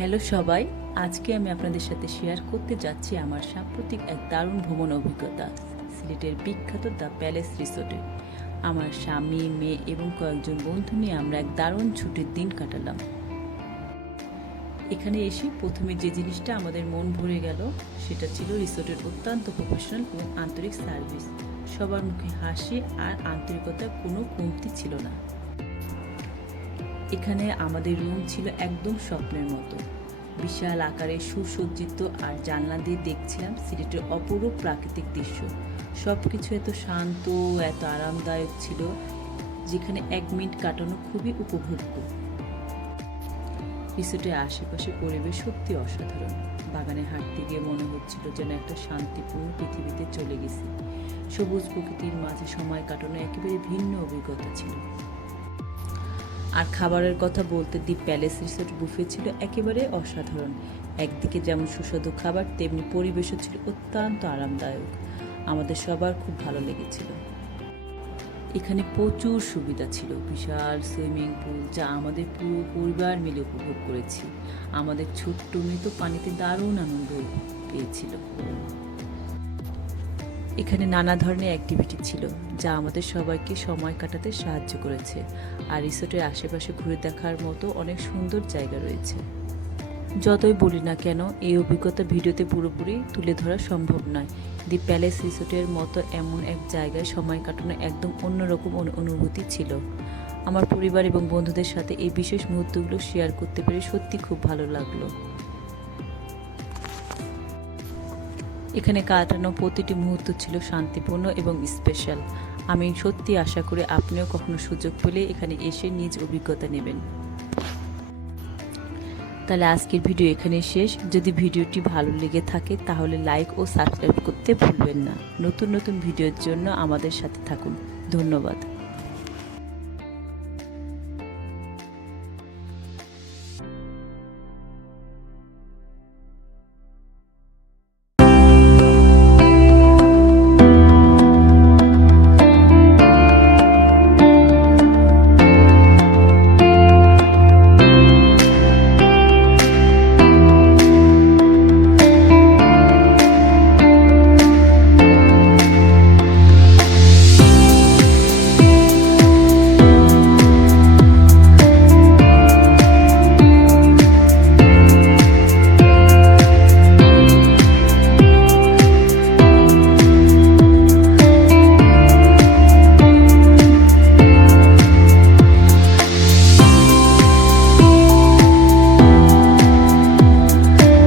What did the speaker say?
Hello সবাই, আজকে আমি আপনাদের সাথে শেয়ার করতে যাচ্ছি আমার সাম্প্রতিক এক দারুণ ভ্রমণ অভিজ্ঞতা সিলেটের বিখ্যাত দ্য প্যালেস রিসোর্টে। আমার স্বামী, মেয়ে এবং কয়েকজন বন্ধু নিয়ে আমরা এক দারুণ ছুটির দিন কাটালাম। এখানে এসে প্রথমে যে জিনিসটা আমাদের মন ভরে গেল সেটা ছিল রিসোর্টের অত্যন্ত প্রফেশনাল এবং আন্তরিক সার্ভিস। সবার মুখে হাসি আর আন্তরিকতার কোনো কমতি ছিল না। এখানে আমাদের রুম ছিল একদম স্বপ্নের মতো, বিশাল আকারে সুসজ্জিত, আর জানলা দিয়ে দেখছিলাম সিলেটের অপরূপ প্রাকৃতিক দৃশ্য। সব কিছু এত শান্ত, এত আরামদায়ক ছিল, যেখানে 1 মিনিট কাটানো খুবই উপভোগ্য। রিসোর্টের আশেপাশে পরিবেশ সত্যি অসাধারণ। বাগানে হাঁটতে গিয়ে মনে হচ্ছিল যেন একটা শান্তিপূর্ণ পৃথিবীতে চলে গেছি। সবুজ প্রকৃতির মাঝে সময় কাটানো একেবারে ভিন্ন অভিজ্ঞতা ছিল। আর খাবারের কথা বলতে দি প্যালেস রিসোর্ট বুফে ছিল একেবারে অসাধারণ। একদিকে যেমন সুস্বাদু খাবার, তেমনি পরিবেশও ছিল অত্যন্ত আরামদায়ক। আমাদের সবার খুব ভালো লেগেছিল। এখানে প্রচুর সুবিধা ছিল, বিশাল সুইমিং পুল যা আমাদের পুরো পরিবার মিলে উপভোগ করেছি। আমাদের ছোট্ট মেয়ে তো পানিতে দারুণ আনন্দ পেয়েছিল। এখানে নানা ধরনের অ্যাক্টিভিটি ছিল যা আমাদের সবাইকে সময় কাটাতে সাহায্য করেছে। আর রিসোর্টের আশেপাশে ঘুরে দেখার মতো অনেক সুন্দর জায়গা রয়েছে। যতই বলি না কেন, এই অভিজ্ঞতা ভিডিওতে পুরোপুরি তুলে ধরা সম্ভব নয়। দি প্যালেস রিসোর্টের মতো এমন এক জায়গায় সময় কাটানো একদম অন্যরকম অনুভূতি ছিল। আমার পরিবার এবং বন্ধুদের সাথে এই বিশেষ মুহূর্তগুলো শেয়ার করতে পেরে সত্যি খুব ভালো লাগলো। এখানে কাটানো প্রতিটি মুহূর্ত ছিল শান্তিপূর্ণ এবং স্পেশাল। আমি সত্যি আশা করি আপনিও কখনো সুযোগ পেলে এখানে এসে নিজ অভিজ্ঞতা নেবেন। তাহলে আজকের ভিডিও এখানে শেষ। যদি ভিডিওটি ভালো লেগে থাকে তাহলে লাইক ও সাবস্ক্রাইব করতে ভুলবেন না। নতুন নতুন ভিডিওর জন্য আমাদের সাথে থাকুন। ধন্যবাদ।